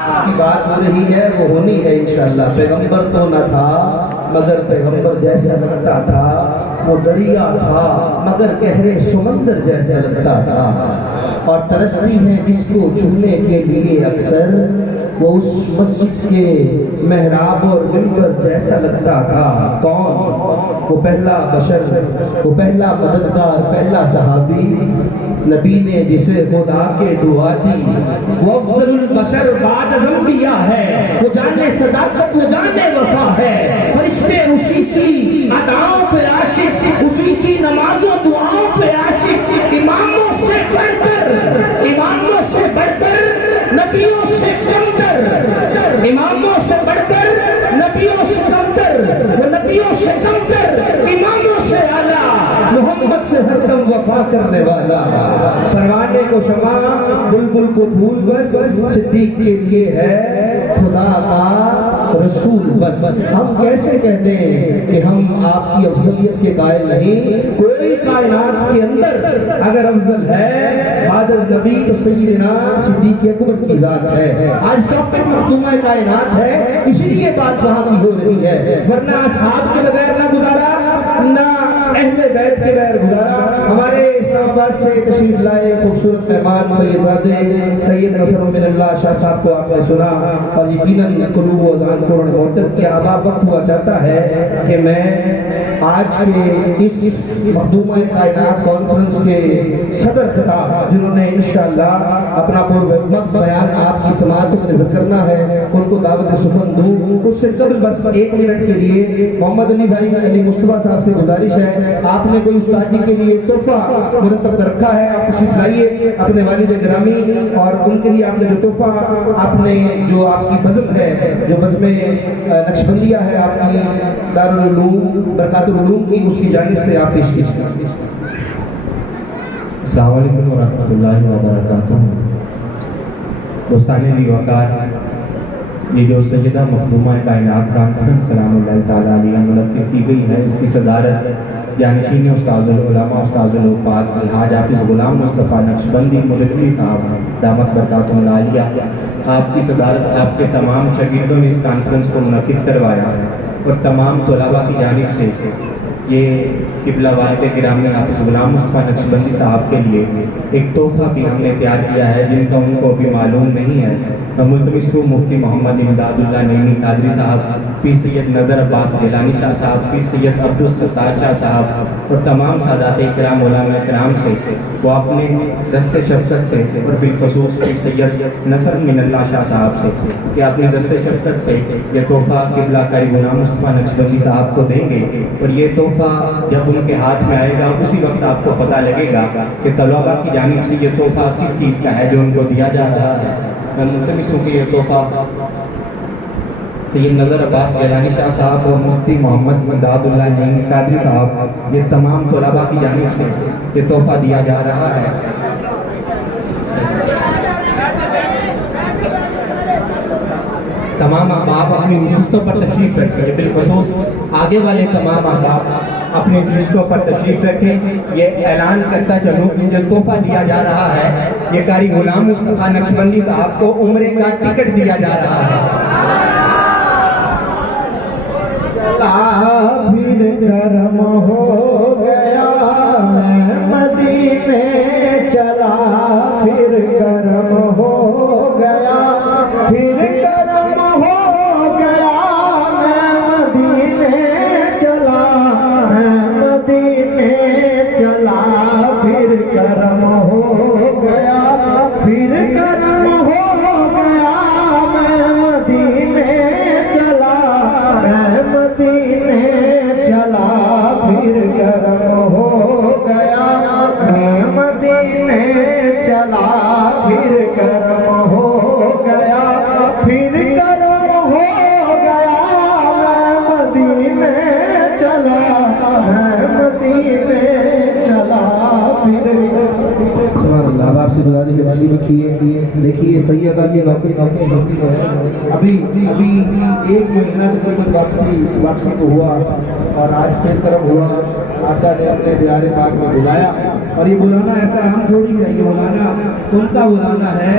کی بات ہو رہی ہے وہ ہونی ہے انشاءاللہ۔ پیغمبر تو نہ تھا مگر پیغمبر جیسا لگتا تھا، وہ دریا تھا مگر گہرے سمندر جیسا لگتا تھا، اور ترستی ہے جس کو چھونے کے لیے اکثر، وہ اس مسجد کے محراب اور منبر جیسا لگتا تھا۔ کون؟ وہ پہلا بشر، وہ پہلا مددگار، پہلا صحابی، نبی نے جسے خدا کے دعا دی۔ وہ افضل البشر بعد از انبیاء ہے، وہ جانے صداقت، وہ جانے وفا ہے، فرشتے اسی کی اداؤں پہ عاشق، اسی کی نمازوں دعاؤں پہ عاشق، اماموں سے بڑھ کر، اماموں سے بڑھ کر، نبیوں سے کمتر، اماموں سے بڑھ کر، نبیوں سے کمتر، وہ نبیوں سے کمتر، اماموں سے اعلیٰ، محمد سے ہر دم وفا کرنے والا، پروانے کو شمع، بلبل کو پھول بس، صدیق کے لیے ہے خدا کا رسول بس۔ ہم کیسے کہتے ہیں کہ ہم آپ کی افضلیت کے قائل نہیں؟ کوئی کائنات کے اندر اگر افضل ہے بعد از نبی تو سیدنا صدیق اکبر کی ذات ہے۔ آج ٹاپک مخدومہ کائنات ہے، اسی لیے بات وہاں کی ہو رہی ہے، ورنہ اصحاب کے بغیر نہ گزارا، نہ اہل بیت کے بغیر گزارا۔ ہمارے اسلام آباد سے تشریف لائے خوبصورت مہمان سیدزادے سید نصر من اللہ شاہ صاحب کو آپ نے سنا، اور یقیناً قلوب و اذان کو انہوں نے محترم کیا۔ اب آپ وقت ہوا چاہتا ہے کہ میں آج کے اس مخدومہ کائنات کانفرنس کے صدر خطاب، جنہوں نے انشاءاللہ اپنا پرمخ بیان آپ کی سماعت میں نظر کرنا ہے، ان کو دعوت سخن دوں۔ اس سے قبل بس ایک منٹ کے لیے محمد علی بھائی علی مصطفیٰ صاحب سے گزارش ہے، آپ نے کوئی استاد جی کے لیے تحفہ مرتب کر رکھا ہے، آپ تشریف لائیے اپنے والد گرامی، اور ان کے لیے آپ نے جو تحفہ، آپ نے جو آپ کی بزم ہے، جو بزم نقشبندیہ ہے آپ کی دارالعلوم برکات العلوم کی، اس کی جانب سے آپ پیش کیجیے۔ السلام علیکم ورحمۃ اللہ وبرکاتہ۔ دوستان علی وقار، یہ جو سیدہ مخدومہ کائنات کانفرنس سلام اللہ تعالیٰ علیہ منعقد کی گئی ہے، اس کی صدارت جانشین استاذ العلماء استاذ الحفاظ الحاج حافظ غلام مصطفیٰ نقشبندی مدنی صاحب دامت برکاتہ العالیہ، آپ کی صدارت آپ کے تمام شاگردوں نے اس کانفرنس کو منعقد کروایا، اور تمام طلباء کی جانب سے یہ قبلہ والد گرامی حافظ غلام مصطفیٰ نقشبندی صاحب کے لیے ایک تحفہ بھی ہم نے تیار کیا ہے، جن کا ان کو ابھی معلوم نہیں ہے۔ ملتمس ہوں مفتی محمد امداد اللہ نعیمی قادری صاحب، پیر سید نظر عباس گیلانی شاہ صاحب، پیر سید عبدالستار شاہ صاحب، اور تمام سادات اکرام علماء اکرام سے وہ اپنے دست شفقت سے، اور بالخصوص پیر سید نصر من اللہ شاہ صاحب سے کہ اپنے دست شفقت سے یہ تحفہ قبلہ قاری غلام مصطفیٰ نقشبندی صاحب کو دیں گے، اور یہ تحفہ جب ان کے ہاتھ میں آئے گا اسی وقت آپ کو پتہ لگے گا کہ طلباء کی جانب سے یہ تحفہ کس چیز کا ہے جو ان کو دیا جا رہا ہے۔ میں ملتمس ہوں کہ یہ تحفہ سید نظر عباس گیلانی شاہ صاحب اور مفتی محمد امداد اللہ نعیمی قادری صاحب، یہ تمام طلباء کی جانب سے یہ تحفہ دیا جا رہا ہے۔ تمام احباب اپنی نشستوں پر تشریف رکھیں، بالخصوص آگے والے تمام احباب اپنی نشستوں پر تشریف رکھیں۔ یہ اعلان کرتا چلوں کہ جو تحفہ دیا جا رہا ہے، یہ قاری غلام مصطفیٰ نقشبندی صاحب کو عمرے کا ٹکٹ دیا جا رہا ہے۔ پھر کرم ہو گیا میں مدینے چلا، پھر کرم ہو گیا، پھر کرم ہو گیا میں مدینے چلا، میں مدینے چلا، پھر کرم ہو گیا، پھر کرم ہو گیا میں مدینے چلا، میں مدینے چلا، پھر کرم ہو گیا میں مدینے چلا، پھر کرم ہو گیا، پھر کرم ہو گیا میں مدینے چلا، میں مدینے چلا، پھر سبحان اللہ۔ آپ سے گزارش ہے والی رکھیے، دیکھیے سیدہ کی واقعی ہوتی ہے، ابھی ایک مہینہ تک واپسی کو ہوا، اور آج پھر کرم ہوا، آقا نے اپنے دیار پاک میں بلایا، اور یہ بلانا ایسا ہم تھوڑی ہے، یہ بلانا ان کا بلانا ہے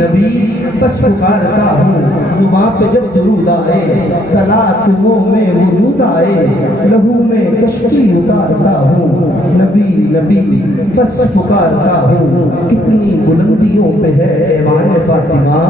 نبی بس پکارتا ہوں زباں پہ جب درود آئے تلاطموں میں وجود آئے لہو میں کشتی اتارتا ہوں نبی نبی بس پکارتا ہوں کتنی بلندیوں پہ ہے ایوان فاطمہ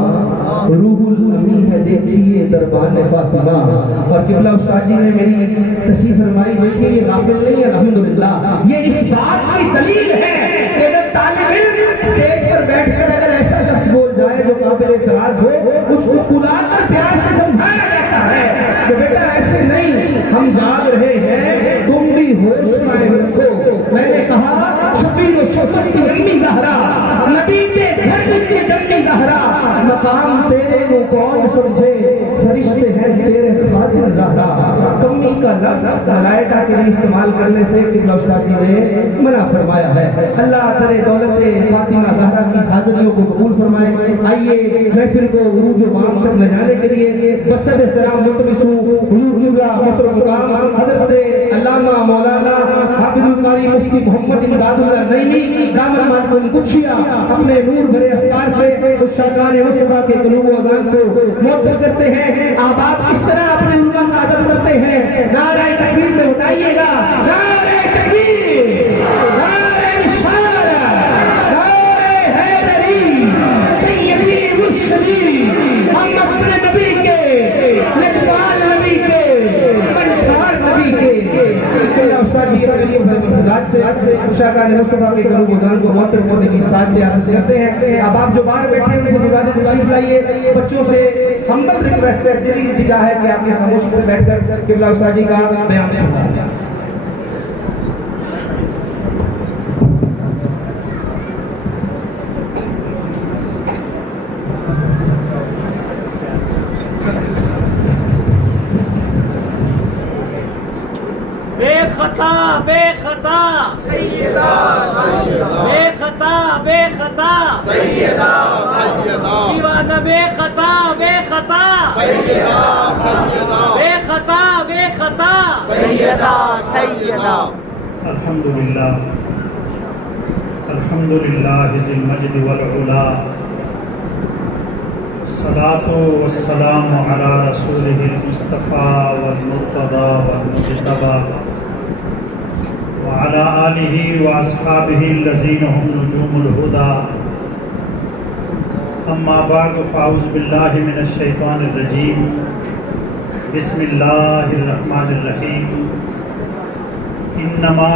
روح الامین ہے دیکھیے دربان فاطمہ اور قبلہ استاد جی نے میری تصحیح فرمائی دیکھیے یہ غافل نہیں ہے الحمدللہ یہ اس بات کی دلیل ہے کہ اگر طالب علم اسٹیج پر بیٹھ کر اگر ایسا لفظ بول جائے جو قابل اعتراض ہو اس کو بلا کر پیار سے سمجھایا جاتا ہے کہ بیٹا ایسے نہیں ہم جاگ رہے ہیں تم بھی ہوش قائم رکھو میں نے کہا شبیر و شوشتی امی زہرا نبی کے گھر بچے جمی زہرا مقام تیرے کو کون سمجھے فرشتے ہیں تیرے خاطر زہرا کمی کا لفظ ملائکہ کے لیے استعمال کرنے سے قبلہ استاد جی نے منع فرمایا ہے اللہ تیرے دولت فاطمہ زہرا کی حاضریوں کو قبول فرمائے آئیے محفل کو عروج و بام تک لے جانے کے لیے بسد احترام ملتمس ہوں حضور قبلہ محترم مقام حضرت علامہ مولانا حافظ القاری مفتی محمد امداد اللہ نعیمی دامن مالکم قدسیہ اپنے نور بھرے افکار سے اس شاہکان مصطفیٰ کے قلوب و اذان کو معطر کرتے ہیں آپ اس طرح اپنے علماء کا ادب کرتے ہیں نعرہ تکبیر میں اٹھائیے گا نعرہ تکبیر نعرہ رسالہ نعرہ حیدری سیدی مرشدی ہم اپنے نبی کے لجپال نبی کے بنٹھار نبی کے استاد جی اپنے مفردات سے شاہکان مصطفیٰ کے قلوب و اذان کو معطر کرنے کی ساتھ حاصل کرتے ہیں اب آپ جو باہر بیٹھے ہیں ان سے گزارش تشریف لائیے بچوں سے ہمبل ریکویسٹ ہے دلی التجا ہے کہ آپ نے خاموشی سے بیٹھ کر قبلہ استاد جی کا بیان سنیں بے خطا سیدہ بے خطا سیدہ دیوانہ بے خطا سیدہ بے خطا سیدہ الحمدللہ ذی المجد والعلا الصلاة والسلام علی رسولہ المصطفیٰ والمرتضی والمجتبی وعلى آله وأصحابه الذين هم نجوم الهدى أما بعد فأعوذ بالله من الشيطان الرجيم بسم الله الرحمن الرحيم إنما